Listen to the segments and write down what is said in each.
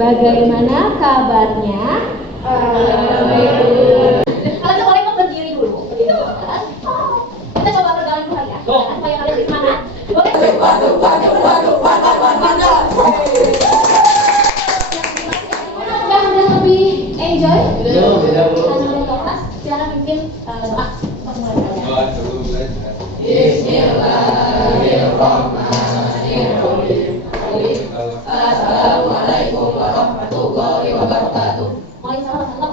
Bagaimana kabarnya? Kalian boleh kok berdiri dulu. Kita coba berjalan dulu ya. Supaya kalian lebih semangat. Boleh? Yang udah lebih enjoy? Silakan pimpin doa. Bismillahirrahmanirrahim. Assalamualaikum warahmatullahi wabarakatuh. Waalaikumsalam.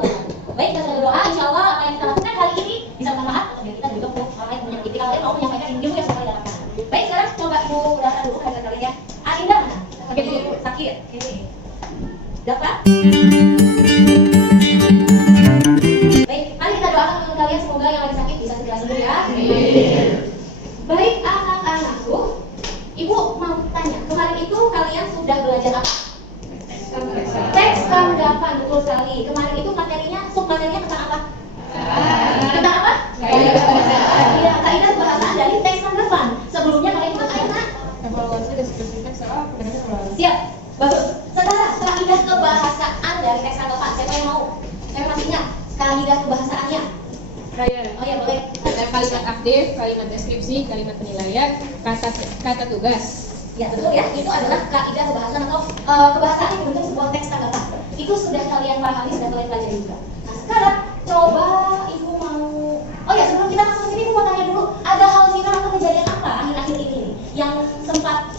Baik, kita sudah berdoa. Insya Allah apa yang kita lakukan kali ini bisa bermanfaat bagi kita juga untuk orang lain menyakiti. Kalau kalian mau menyampaikan ilmu yang sesuai dalam kanan. Baik, sekarang coba ibu daftar dulu kalian kalian ya. Arinda mana? Sakit. Ini. Dapat? Baik, mari kita doakan untuk kalian semoga yang lagi sakit bisa segera sembuh ya. Amin. Baik, anak-anakku, ibu mau tanya, kemarin itu kalian sudah belajar apa? Teks tanggapan, betul sekali. Kemarin itu materinya, submaterinya tentang apa? Tentang apa? Iya, kaidah kebahasaan dari teks tanggapan. Sebelumnya kalian ikut anak evaluasi deskripsi teks siap, bagus. Sekarang kaidah kebahasaan dari teks tanggapan. Siapa yang mau? Saya masih ingat kaidah kebahasaannya. Oh ya, boleh. Ada kalimat aktif, kalimat deskripsi, kalimat penilaian, kata tugas. Ya betul ya, itu adalah kaidah kebahasaan atau kebahasaan yang bentuk sebuah teks tanggapan. Itu sudah kalian pahami, sudah kalian pelajari juga. Nah sekarang coba ibu mau, oh ya sebelum kita masuk ke sini ibu mau tanya dulu, ada hal viral atau kejadian apa akhir-akhir ini nih, yang sempat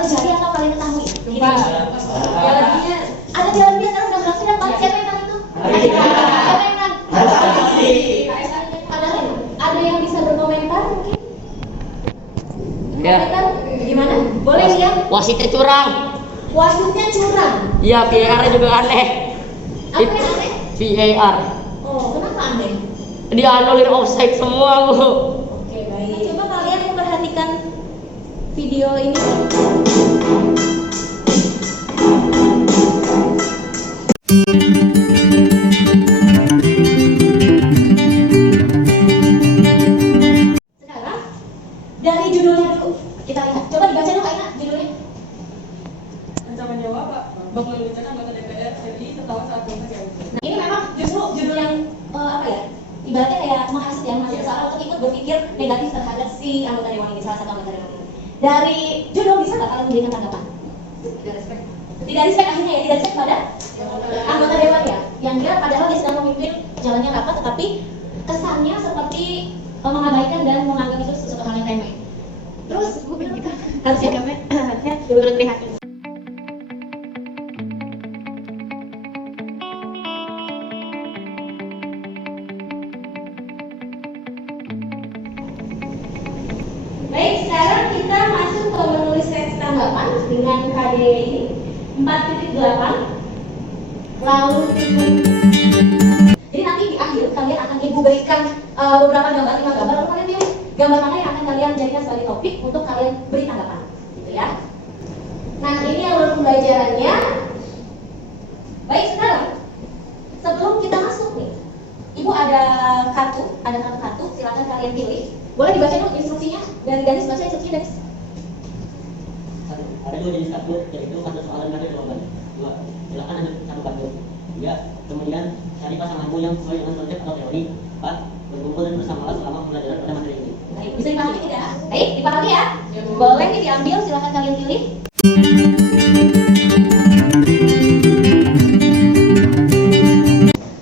terjadi atau kalian ketahui? Jalan dia, ada jalan dia sekarang udah berhasil dan siapa yang itu? Siapa yang menang? Ada yang bisa berkomentar mungkin? Ya. Komentar gimana? Boleh ya? Wasitnya curang. Wasitnya curang. Iya, VAR juga aneh. Apa yang aneh? VAR. Oh, kenapa aneh? Dianulir offside semua, Bu. Oke, baik. Coba kalian memperhatikan video ini. Sekarang dari judulnya dulu kita lihat. Coba dibaca dulu Aina judulnya. Ancaman nyawa Pak Bakal Bencana anggota DPR RI tertawa saat proses ya. Nah, ini memang justru judul yang apa ya? Ibaratnya kayak menghasut ya, menghasut seorang untuk ikut berpikir negatif terhadap si anggota dewan ini, salah satu anggota dewan ini. Dari judul bisa nggak kalian memberikan tanggapan? Tidak respect. Tidak respect akhirnya ya, tidak respect pada anggota dewan ya, yang dia padahal dia sedang memimpin jalannya rapat, tetapi kesannya seperti mengabaikan dan menganggap itu sesuatu hal yang remeh. Terus kita harusnya kami harusnya turut prihatin. Baik, sekarang kita masuk ke menulis teks tanggapan dengan KD ini 4.8. Lalu jadi nanti di akhir kalian akan ibu berikan beberapa gambar, 5 gambar, lalu kalian pilih gambar mana yang akan kalian jadikan sebagai topik untuk kalian beri tanggapan, gitu ya. Nah, ini alur pembelajarannya. Baik, sekarang sebelum kita masuk nih, ibu ada kartu silakan kalian pilih. Boleh dibaca dulu instruksinya dari Danis, baca instruksinya Danis. Ada 2 jenis kartu, yaitu kartu soal dan kartu jawaban. 2. Silakan ambil satu kartu. 3. Kemudian cari pasanganmu yang sesuai dengan konsep atau teori. 4. Berkumpul dan bersamalah selama pembelajaran pada materi ini. Baik, bisa dipahami tidak? Baik, dipahami ya? Boleh nih diambil, silakan kalian pilih.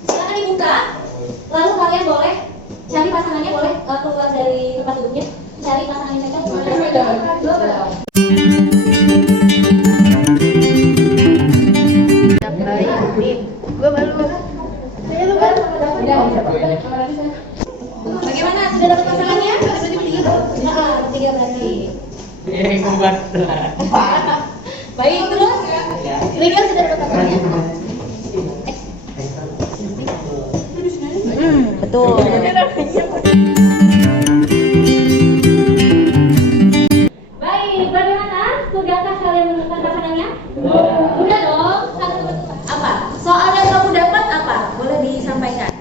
Silakan dibuka. Lalu kalian boleh cari pasangannya, boleh keluar dari tempat duduknya. Cari pasangannya mereka. Bagaimana? Sudah dapat pasangannya? Bertiga berarti. Baik, terus Liga sudah dapat pasangannya? Betul. Baik, bagaimana? Sudahkah kalian menemukan pasangannya? Udah dong. Apa? Soal yang kamu dapat apa? Boleh disampaikan.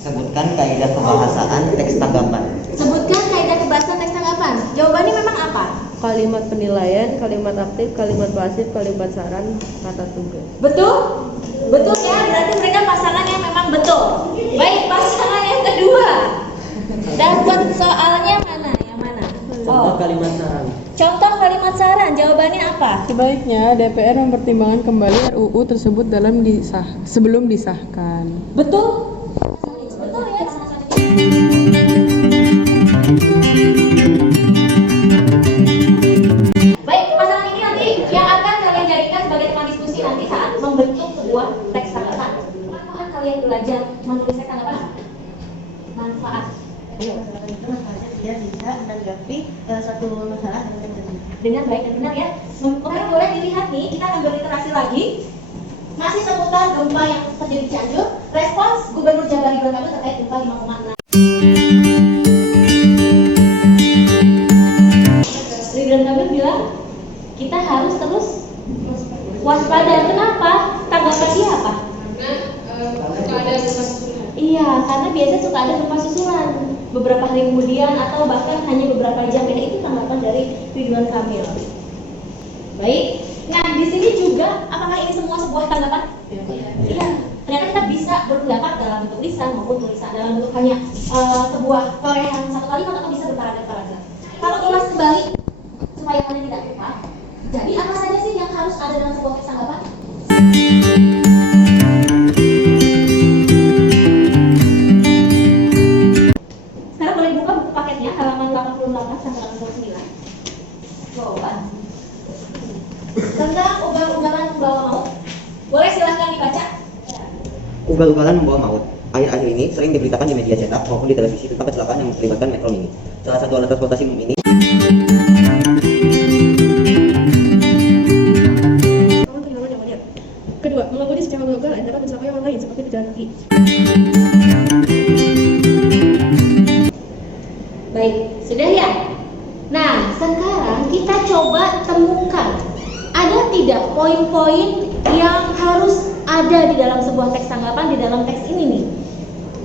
Sebutkan kaidah kebahasaan teks tanggapan. Sebutkan kaidah kebahasaan teks tanggapan. Jawabannya memang apa? kalimat penilaian, kalimat aktif, kalimat pasif, kalimat saran, kata tugas. Betul? Betul ya, berarti mereka pasangan yang memang betul. Baik, pasangan yang kedua. Dapat soalnya mana? Yang mana? Contoh kalimat saran. Contoh kalimat saran, jawabannya apa? Sebaiknya DPR mempertimbangkan kembali RUU tersebut sebelum disahkan. Betul? Betul ya? Baik, pasangan ini nanti yang akan kalian jadikan sebagai teman diskusi nanti saat membentuk sebuah teks tanggapan. Apakah kalian belajar menuliskan tanggapan? Manfaat. Ayo. Dia bisa menanggapi satu masalah Dengan baik dan benar ya. Oke, boleh dilihat nih, kita akan berliterasi lagi. Masih seputar gempa yang terjadi di Cianjur. Respons Gubernur Jabar Ridwan Kamil terkait gempa 5,6. Ridwan Kamil bilang kita harus terus waspada. Kenapa? Tanggapan dia apa? Iya, karena biasanya suka ada gempa susulan beberapa hari kemudian atau bahkan hanya beberapa jam. Itu tanggapan dari Ridwan Kamil. Baik. Nah, di sini juga apakah ini semua sebuah tanggapan? Iya. Ternyata kita bisa berpendapat dalam bentuk lisan maupun tulisan, dalam bentuk hanya sebuah torehan satu kalimat atau bisa berparagraf-paragraf. Kalau ulas kembali supaya kalian tidak lupa. Jadi apa saja sih yang harus ada dalam sebuah teks tanggapan? Sekarang boleh buka buku paketnya halaman 88 sampai 89. Coba. Tentang ugal-ugalan membawa maut. Boleh silahkan dibaca. Ugal-ugalan membawa maut. Akhir-akhir ini sering diberitakan di media cetak maupun di televisi tentang kecelakaan yang melibatkan Metro Mini. Salah satu alat transportasi umum ini. Kedua, mengemudi secara legal antara mencapai orang lain seperti berjalan kaki. Baik, sudah ya? Nah, sekarang kita coba temukan ada tidak poin-poin yang harus ada di dalam sebuah teks tanggapan di dalam teks ini nih.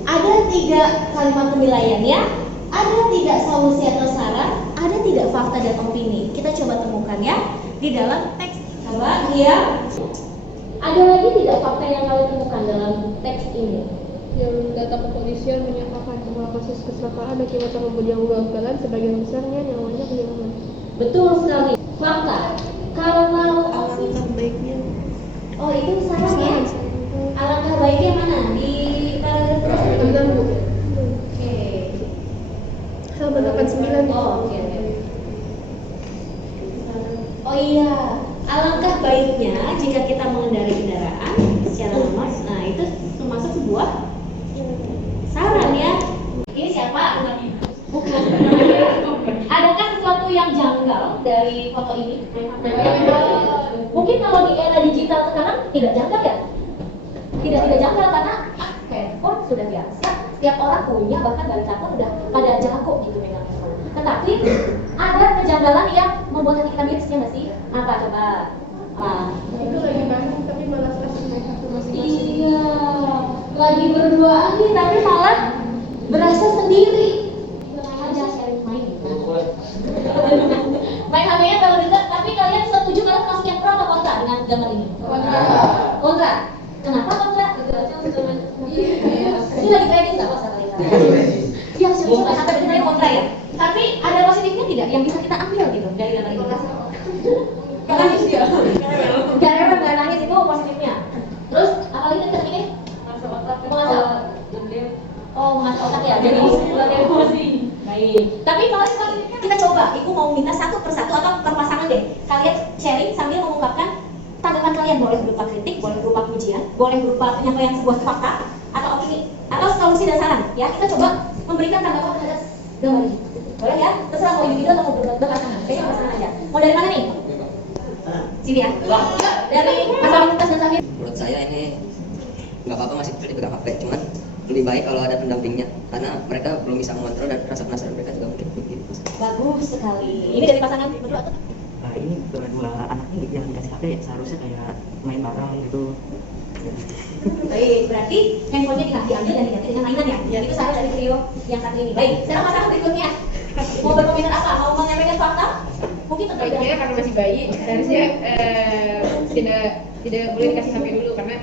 Ada tidak kalimat penilaiannya, ada tidak solusi atau saran, ada tidak fakta dan opini. Kita coba temukan ya di dalam teks. Coba ya. Ada lagi tidak fakta yang kalian temukan dalam teks ini? Yang data kepolisian menyatakan bahwa kasus kecelakaan akibat pengemudi yang ugal-ugalan sebagian besarnya nyawanya kehilangan. Betul sekali. Fakta. Kalau Alangkah baiknya. oh itu saran ya. Alangkah baiknya mana? Di paragraf berapa? Oke. Halaman 89. Oh, oke. Oh iya, alangkah baiknya jika kita mengendarai kendaraan secara lemas. Nah, itu termasuk sebuah saran ya. Ini siapa? Bukan. Adakah sesuatu yang janggal dari foto ini? Mungkin kalau di era digital sekarang tidak janggal ya? Tidak janggal karena handphone sudah biasa. Setiap orang punya, bahkan balita pun udah pada jago gitu megang handphone. Tetapi ada kejanggalan yang membuat hati kita miris ya nggak sih? Apa coba? Itu lagi bareng tapi malah satu masing-masing. Iya, lagi berduaan nih tapi malah berasa sendiri. Aja sharing main. Main HP-nya kalau dekat, tapi kalian setuju kalian termasuk yang pro atau kontra dengan gambar ini? Kontra. Kenapa kontra? Ini lagi trending nggak pas kali ini? Iya, semua sampai kita kontra ya. Tapi ada positifnya tidak yang bisa kita ambil gitu dari gambar ini? Gak nangis dia. Gak nangis itu positifnya. Terus apalagi tadi ini? Mengasah. Oh, mengasah otak ya. Jadi emosi. Baik. Tapi kalau kita coba, Ibu mau minta satu persatu atau per pasangan deh. Kalian sharing sambil mengungkapkan tanggapan kalian, boleh berupa kritik, boleh berupa pujian, boleh berupa penyampaian sebuah fakta atau opini atau solusi dan saran. Ya, kita coba memberikan tanggapan terhadap gambar ini. Boleh ya? Terserah mau individu atau mau berpasangan. Kayaknya pasangan aja. Mau dari mana nih? Sini ya. Dari pasangan Lintas dan Safir. Menurut saya ini nggak apa-apa masih bisa dipegang HP, cuman lebih baik kalau ada pendampingnya karena mereka belum bisa mengontrol dan rasa penasaran mereka juga mungkin begitu. Bagus sekali. Ini dari pasangan berdua atau? Nah, ini dua anak ini yang dikasih HP seharusnya kayak main bareng gitu. Baik, berarti handphonenya diambil dan diganti dengan mainan ya. Jadi itu saran dari trio yang satu ini. Baik, sekarang pasangan berikutnya. Mau berkomentar apa? Mau menyampaikan fakta? mungkin Baiknya tergantung. karena masih bayi, harusnya tidak boleh dikasih HP dulu karena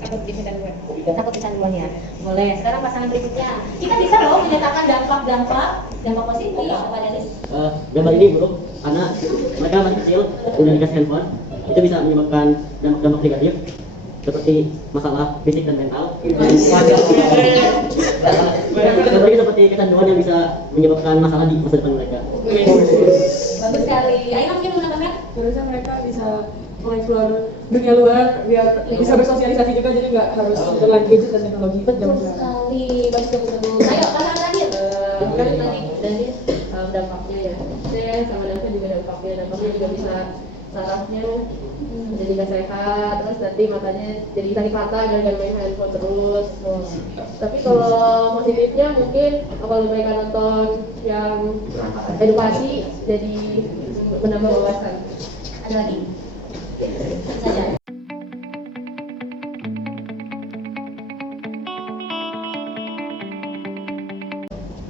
takut kecanduan. Takut kecanduan ya. Boleh. Sekarang pasangan berikutnya. Kita bisa loh menyatakan dampak positif kepada Gambar ini buruk karena mereka masih kecil, udah dikasih handphone, itu bisa menyebabkan dampak negatif seperti masalah fisik dan mental. Seperti kecanduan yang bisa menyebabkan masalah di masa depan mereka. bagus sekali. Ayo mungkin menambahkan. Harusnya mereka bisa mengeksplor dunia luar biar bisa bersosialisasi juga, jadi nggak harus dengan gadget dan teknologi. Betul sekali. Bagus. Ayo pasangan terakhir. Kan tadi dampaknya ya, saya sama David juga dampaknya juga bisa sarafnya jadi nggak sehat, terus nanti matanya jadi sakit mata gara-gara main handphone terus. Tapi kalau positifnya mungkin kalau mereka nonton yang edukasi jadi menambah wawasan. Ada lagi? Saja.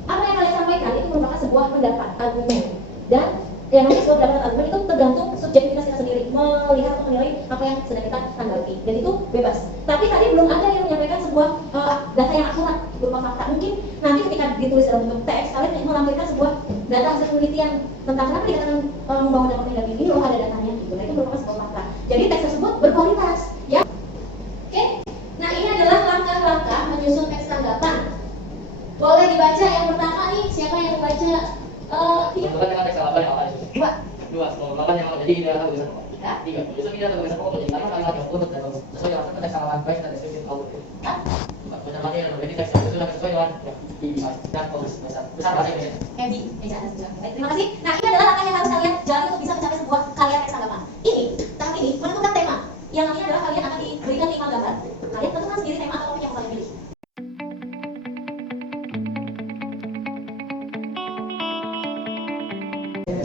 Apa yang kalian sampaikan itu merupakan sebuah pendapat, argumen, dan yang namanya sebuah pendapat argumen itu tergantung subjektivitas kita sendiri melihat atau menilai apa yang sedang kita tanggapi, dan itu bebas. Tapi tadi belum ada yang menyampaikan sebuah data yang akurat berupa fakta. Mungkin nanti ketika ditulis dalam bentuk teks kalian melampirkan sebuah data hasil penelitian tentang kenapa dikatakan membawa dampak negatif ini, loh ada datanya gitu. Nah itu merupakan sebuah fakta. Jadi teks tersebut berkualitas, ya. Oke. Nah ini adalah langkah-langkah menyusun teks tanggapan. Boleh dibaca yang pertama nih, siapa yang membaca? Menentukan dengan teks tanggapan yang apa itu? Dua. Menentukan yang apa? Jadi ide atau tulisan apa? Tiga. Tiga. Justru ide atau tulisan pokok penting karena kalimat yang urut dan bagus. Sesuai dengan teks tanggapan baik dan deskripsi output. Benar mati dan berarti teks itu sudah sesuai dengan dan bagus besar bahasa Indonesia. Edi, baik, terima kasih. Nah ini adalah langkah yang harus kalian jalani untuk bisa mencapai sebuah karya teks tanggapan. Tahap ini menentukan tema. Yang nantinya adalah kalian akan diberikan 5 gambar. Kalian tentukan sendiri tema atau topik yang kalian pilih.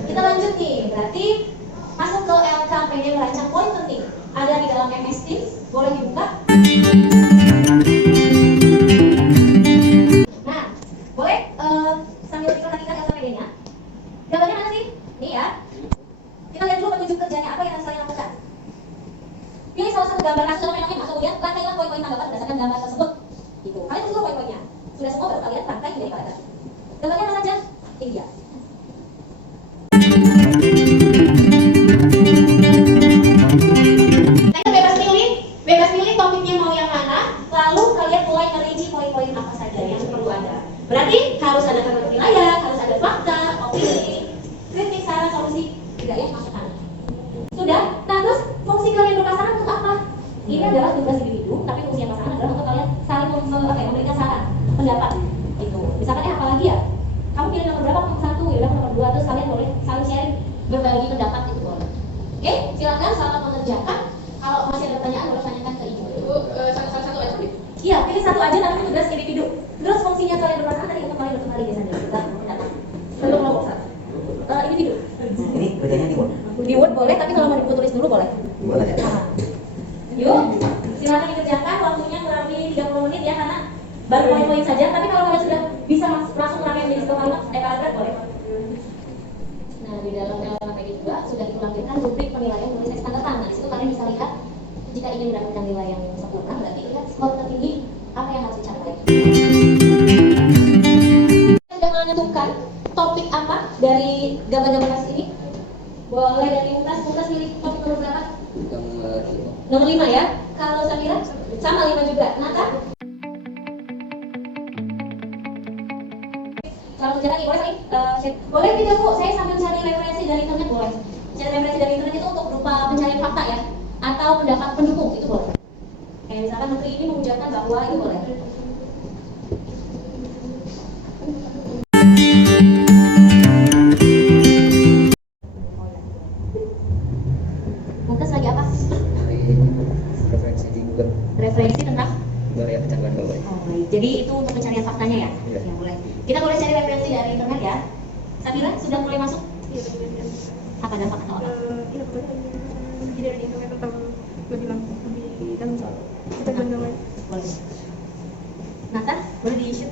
Kita lanjut nih, berarti masuk ke LKPD merancang poin penting. Ada di dalam MS Teams, boleh dibuka. Nah, boleh sambil diperhatikan LKPD-nya. Gambarnya mana sih? Ini ya. Kita lihat dulu petunjuk kerjanya apa yang harus kalian lakukan. Pilih salah satu gambar kasus atau fenomena, kemudian rangkailah poin-poin tanggapan berdasarkan gambar tersebut. Itu. Kalian tulis dulu poin-poinnya. Sudah semua baru kalian rangkai menjadi paragraf. Gambarnya mana saja? Ini dia. Bebas pilih topiknya mau yang mana, lalu kalian mulai merinci poin-poin apa saja yang perlu ada. Berarti harus ada kata penilaian, harus ada fakta, opini, kritik, saran, solusi, tidak ya, masukan. Sudah? Nah terus fungsi kalian berpasangan untuk apa? Ini adalah tugas individu, tapi fungsi yang pasangan adalah untuk kalian saling memberikan saran, pendapat. Gitu. Misalkan apalagi ya? Kamu pilih nomor berapa? Nomor 1, ya nomor 2, terus kalian boleh saling sharing, berbagi pendapat itu boleh. Oke, silakan selamat mengerjakan. Kalau masih ada pertanyaan boleh tanyakan ke ibu. Satu aja gitu. Iya, pilih satu aja tapi itu tugas individu. Terus fungsinya kalian berpasangan tadi untuk kalian berkembali biasanya kita mendapat. Untuk kelompok satu. Individu. Ini kerjanya di Word. Di Word boleh, tapi kalau mau ditulis dulu boleh. Boleh ya. Nah, yuk, silakan dikerjakan. Waktunya kurang lebih 30 menit ya karena baru poin-poin saja. Tapi kalau kalian sudah bisa langsung merangkai menjadi satu kalimat, paragraf boleh. Nah, di dalam LKPD juga sudah ditampilkan rubrik penilaian menulis teks tanggapan. Nah, di situ kalian bisa lihat jika ingin mendapatkan nilai yang sempurna, berarti lihat skor tertinggi apa yang harus dicapai. Sudah menentukan topik apa dari gambar-gambar kasus ini? Boleh dari Mumtaz pilih topik nomor berapa? Nomor 5 ya. Kalau Samira sama 5 juga. Nata? Selamat menjalankan nih, boleh share. Boleh tidak Bu, saya sambil cari referensi dari internet boleh. Cari referensi dari internet itu untuk berupa pencarian fakta ya, atau pendapat pendukung itu boleh. Kayak misalkan menteri ini mengucapkan bahwa itu boleh. Mungkin lagi apa? Referensi di Google. Referensi tentang? Budaya kecanduan bawah. Oh baik, jadi itu untuk pencarian faktanya ya? Iya. Ya boleh. Kita boleh cari referensi dari internet ya. Samira sudah mulai masuk? Apa dampak atau apa? Jadi ada di internet tentang lebih dalam kita mendengar. Boleh. Nata, boleh di-share?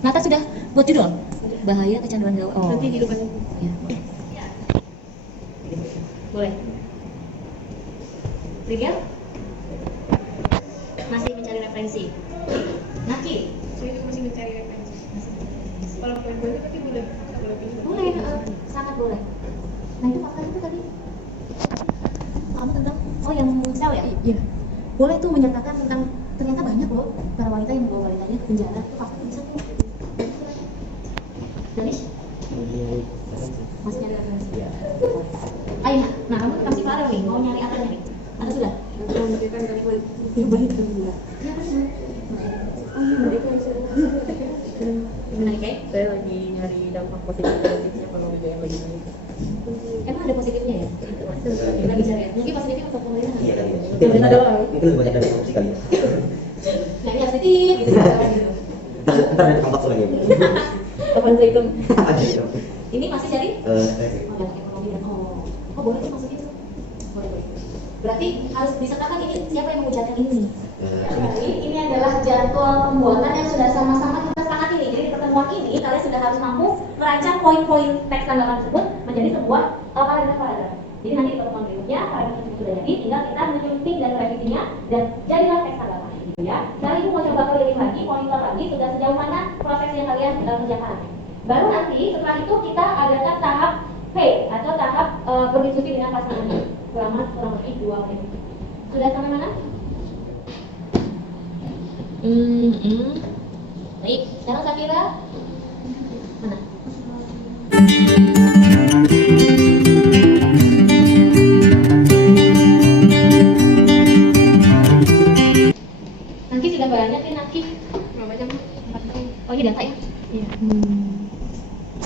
Nata sudah buat judul? bahaya kecanduan gawai. Oh. Nanti di depan. Ya. Boleh. Rigel? Masih mencari referensi. Naki? Saya juga masih mencari referensi. Kalau poin-poinnya berarti boleh. Boleh pilih. Boleh, sangat boleh. Nah itu fakta itu tadi. Kamu tentang, oh yang sel ya? Iya. Boleh tuh menyertakan tentang ternyata banyak loh para wanita yang membawa wanitanya ke penjara. Itu fakta bisa tuh. Danis? Masih nyari referensi? Iya. Ayo, nah kamu masih parah nih, mau nyari apa nih? Atau sudah? Nanti memberikan kalimat yang baik dan benar. Iya benar. Oh iya, mereka bisa. Gimana Kay? Saya lagi nyari dampak positif negatifnya kalau BBM lagi naik. Emang ada positifnya ya? Lagi cari ya? Mungkin positifnya untuk pemerintah. Iya kali. Pemerintah doang. Mungkin lebih banyak dari korupsi kali ya. Nah ini harus titik gitu. Ntar ada kampak lagi. Kapan saya itu? Ada ya. Ini masih cari? Referensi. Oh, dampak ekonomi dan oh boleh tuh masuk itu. Boleh boleh. Berarti harus disertakan ini siapa yang mengucapkan ini? Jadi ini adalah jadwal pembuatan yang sudah sama-sama kita sepakati nih. Jadi di pertemuan ini kalian sudah harus mampu merancang poin-poin teks tanggapan tersebut menjadi sebuah paragraf-paragraf. Jadi nanti di pertemuan berikutnya paragraf tersebut sudah jadi, tinggal kita menyunting dan revisinya dan jadilah teks tanggapan gitu ya. Kali ini mau coba keliling lagi, monitor lagi sudah sejauh mana proses yang kalian kerjakan. Baru nanti setelah itu kita adakan tahap P atau tahap berdiskusi dengan pasangan selama kurang lebih 2 menit. Sudah sampai mana? Baik, sekarang Safira mana? Nanti sudah banyak nih Naki. Berapa jam? 4 tahun. Oh ini data ya? Iya.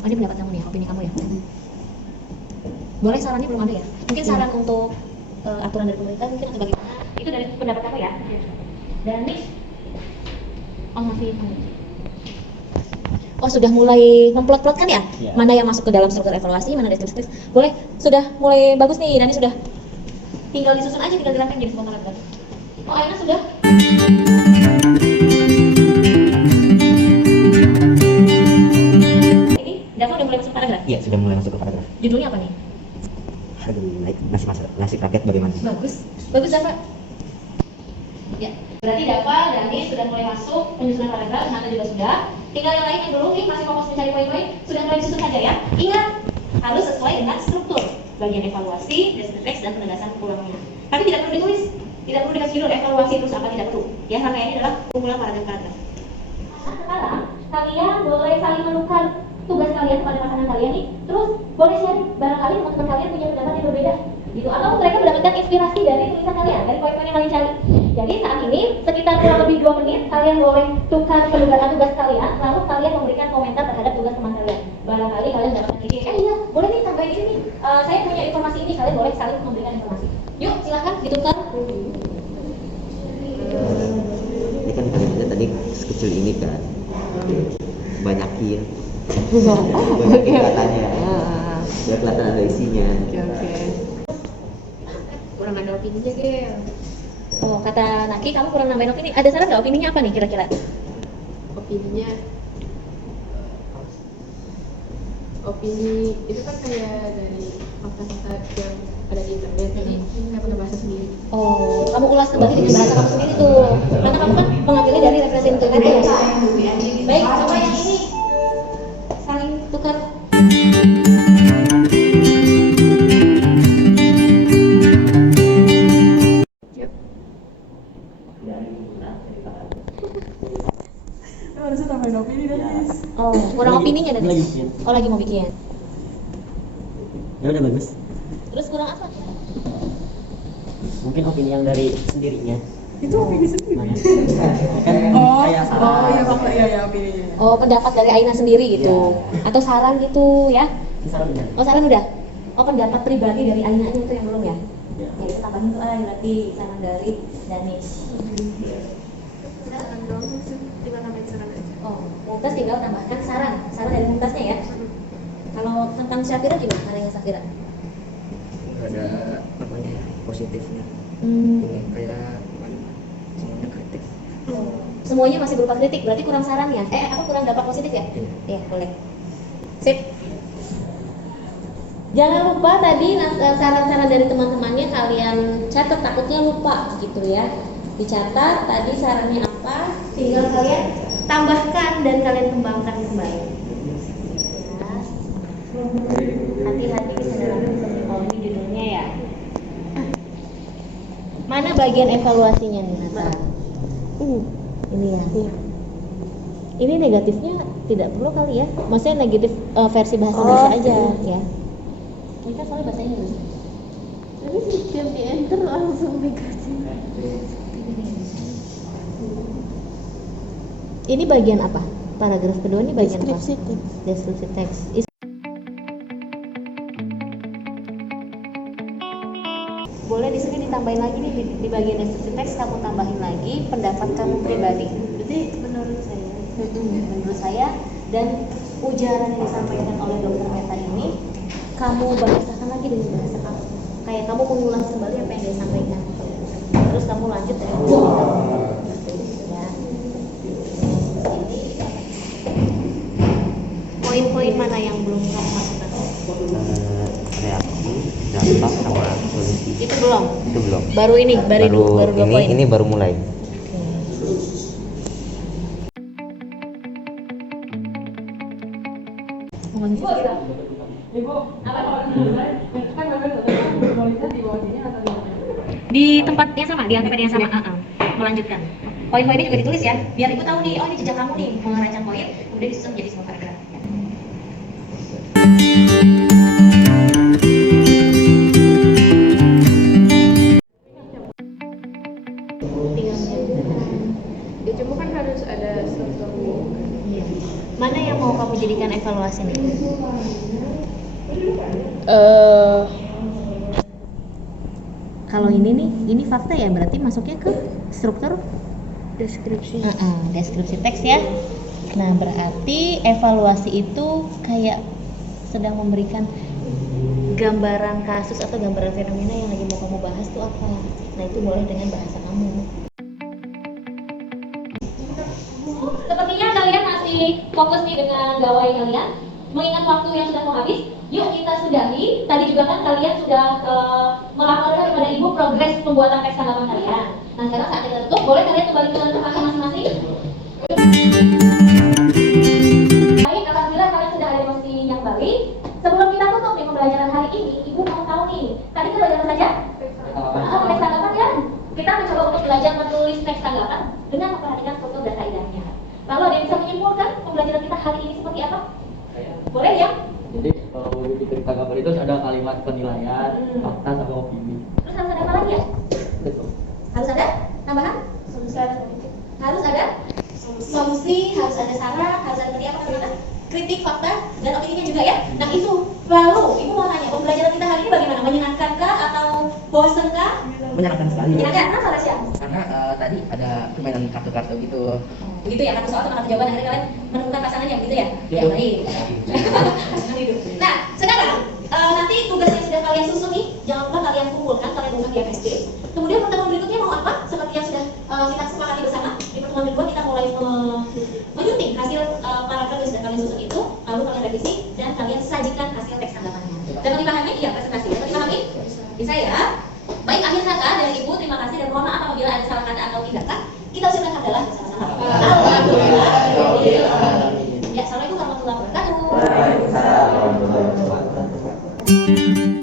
Oh ini pendapat kamu nih, opini kamu ya? Boleh sarannya belum ada ya? Mungkin saran untuk aturan dari pemerintah mungkin atau bagaimana? Itu dari pendapat kamu ya? Iya. Dan Miss? Oh masih. Oh sudah mulai memplot-plotkan ya? Iya. Mana yang masuk ke dalam struktur evaluasi, mana deskriptif. Boleh, sudah mulai bagus nih, Dani sudah. Tinggal disusun aja, tinggal dirangkai jadi sebuah paragraf. Oh Aina sudah? Ini, Dava udah mulai masuk paragraf? Iya, sudah mulai masuk ke paragraf. Judulnya apa nih? Aduh, nasib rakyat bagaimana? Bagus, bagus Dava. Ya, berarti Dava, Dani sudah mulai masuk penyusunan paragraf, Nata juga sudah. Tinggal yang lain yang belum, nih masih fokus mencari poin-poin, sudah mulai disusun aja ya. Ingat, harus sesuai dengan struktur bagian evaluasi, deskripsi dan penegasan pulangnya. Tapi tidak perlu ditulis, tidak perlu dikasih judul evaluasi terus apa tidak perlu. Ya, rangkaiannya adalah kumpulan paragraf-paragraf. Nah, sekarang kalian boleh saling menukar tugas kalian kepada pasangan kalian nih, terus boleh share barangkali teman-teman kalian punya pendapat yang berbeda gitu, atau mereka mendapatkan inspirasi dari tulisan kalian, dari poin-poin yang kalian cari. Jadi saat ini sekitar kurang lebih 2 menit kalian boleh tukar pendugaan tugas kalian, lalu kalian memberikan komentar terhadap tugas teman kalian. Barangkali kalian mendapatkan ide, iya boleh nih tambahin ini nih, saya punya informasi ini, kalian boleh saling memberikan informasi. Yuk silakan ditukar. Ini kan kalimatnya tadi sekecil ini kan. Banyakin. Oh, Banyakin oke. katanya. Biar kelihatan ada isinya. Oke. Kurang ada opininya, Gel. Oh kata Naki kamu kurang nambahin opini, ada saran nggak opininya apa nih kira-kira? Opininya opini itu kan kayak dari fakta-fakta yang ada di internet, jadi saya pernah bahasa sendiri. Oh, kamu ulas kembali dengan bahasa kamu sendiri tuh. Karena kamu kan mengambilnya dari referensi internet ya. Baik, coba yang ini saling tukar. Harusnya tambahin opini dan Oh, kurang opininya dari. Lagi bikin. Oh, lagi mau bikin. Ya udah bagus. Terus kurang apa? Mungkin opini yang dari sendirinya. itu opini sendiri. Mana? Kan Oh, kayak saran. oh iya fakta iya opini. Oh, pendapat dari Aina sendiri gitu. Atau saran gitu ya? Saran benar. Oh, saran udah. Oh, pendapat pribadi dari Aina itu yang belum ya? Ya. Ya, itu tambahin tuh berarti saran dari Danis. Saran dong, tinggal tambahin saran aja. Oh, Mumtaz tinggal tambahkan saran dari Mumtaznya ya. Kalau tentang Syafira gimana? Sarannya Syafira? Ada namanya positifnya. Kayak semuanya kritik. Semuanya masih berupa kritik, berarti kurang sarannya. Apa kurang dampak positif ya? Iya, boleh. Sip. Jangan lupa tadi saran-saran dari teman-temannya kalian catat, takutnya lupa gitu ya. Dicatat tadi sarannya apa, tinggal kalian tambahkan dan kalian kembangkan kembali. Ya. Hati-hati di sana nanti kalau ini judulnya ya. Mana bagian evaluasinya nih Nata? Ini ya. Ini negatifnya tidak perlu kali ya. Maksudnya negatif versi bahasa Indonesia aja ya. Ini kan soalnya bahasa Inggris. Tapi setiap di enter langsung dikasih. Ini bagian apa? Paragraf kedua ini bagian Deskripsi apa? teks. Deskripsi teks. Boleh di sini ditambahin lagi nih di bagian deskripsi teks kamu tambahin lagi pendapat kamu pribadi. Jadi menurut saya. Menurut saya dan ujaran yang disampaikan oleh Dr. Meta ini kamu bahasakan lagi dengan bahasa kamu. Kayak kamu mengulang kembali apa yang dia sampaikan. Terus kamu lanjut dari ya. Poin-poin mana yang belum kamu masukkan? Reaksi, dampak sama solusi. Itu belum. Itu belum. Baru ini, baru dua poin. Ini baru mulai. Di tempat yang sama, di tempat yang sama, melanjutkan. Poin-poinnya juga ditulis ya, biar ibu tahu nih, oh ini jejak kamu nih, merancang poin, kemudian disusun menjadi sebuah paragraf. Ya cuma kan harus ada sesuatu. Iya. Mana yang mau kamu jadikan evaluasi nih? Kalau ini nih, ini fakta ya, berarti masuknya ke struktur Deskripsi. deskripsi teks ya. Nah, berarti evaluasi itu kayak sedang memberikan gambaran kasus atau gambaran fenomena yang lagi mau kamu bahas tuh apa. Nah, itu boleh dengan bahasa kamu. Sepertinya kalian masih fokus nih dengan gawai kalian. Mengingat waktu yang sudah mau habis, yuk kita sudahi. Tadi juga kan kalian sudah melaporkan kepada ibu progres pembuatan teks tanggapan kalian. Nah, sekarang saat kita tutup, boleh kalian kembali ke tempatnya masing-masing. Baik, alhamdulillah kalian sudah ada di posisi yang baik. Sebelum kita tutup nih pembelajaran hari ini, ibu mau tahu nih, tadi kita belajar apa saja? Teks tanggapan ya. Kita mencoba untuk belajar menulis teks tanggapan dengan memperhatikan struktur dan kaidahnya. Lalu ada yang bisa menyimpulkan pembelajaran kita hari ini seperti apa? Boleh ya? Jadi kalau di tanggapan itu ada kalimat penilaian, fakta sama opini. Terus harus ada apa lagi ya? Harus ada tambahan? Harus ada solusi, harus ada saran, harus ada tadi apa namanya? Kritik, fakta, dan opininya juga ya. Nah itu, lalu ibu mau tanya, pembelajaran kita hari ini bagaimana? Menyenangkan kah atau bosan kah? Menyenangkan sekali. Menyenangkan, kenapa Rasya? Karena tadi ada permainan kartu-kartu gitu. Begitu ya, satu soal sama satu jawaban, akhirnya kalian menemukan pasangannya, begitu ya? Ya. Baik. Nah, sekarang nanti tugas yang sudah kalian susun nih, jangan lupa kalian kumpulkan, kalian buka di FSD. Kemudian pertemuan berikutnya mau apa? Seperti yang sudah kita sepakati bersama, di pertemuan kedua kita mulai menyunting hasil paragraf yang sudah kalian susun itu, lalu kalian revisi dan kalian sajikan hasil teks tanggapannya. Dapat dipahami? Iya, presentasi. Dapat dipahami? Bisa ya? Baik, akhir kata dari Ibu, terima kasih dan mohon maaf apabila ada salah kata atau tindakan. Kita ucapkan hamdalah bersama-sama. Alhamdulillah. Ya, assalamualaikum warahmatullahi wabarakatuh. Waalaikumsalam warahmatullahi wabarakatuh.